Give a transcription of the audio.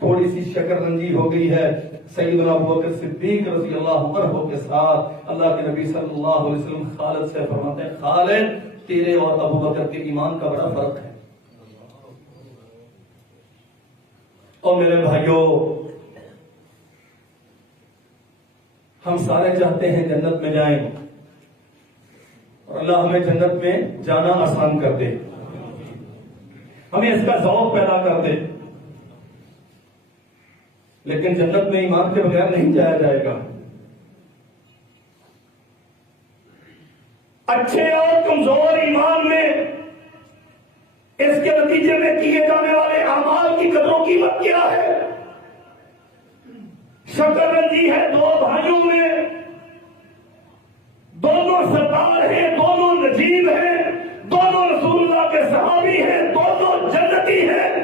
تھوڑی سی شکر رنجی ہو گئی ہے سیدنا ابوبکر صدیق رضی اللہ عنہ کے ساتھ۔ اللہ کے نبی صلی اللہ علیہ وسلم خالد سے فرماتے ہیں خالد تیرے اور ابوبکر کے ایمان کا بڑا فرق ہے۔ اور میرے بھائیوں ہم سارے چاہتے ہیں جنت میں جائیں اور اللہ ہمیں جنت میں جانا آسان کر دے، ہمیں اس کا ذوق پیدا کر دے، لیکن جنت میں ایمان کے بغیر نہیں جایا جائے گا۔ اچھے اور کمزور ایمان میں اس کے نتیجے میں کیے جانے والے اعمال کی قدر و قیمت کیا ہے؟ شکر رنجی ہے دو بھائیوں میں، دونوں سردار ہیں، دونوں نجیب ہیں، دونوں رسول اللہ کے صحابی ہیں، دونوں جنتی ہیں،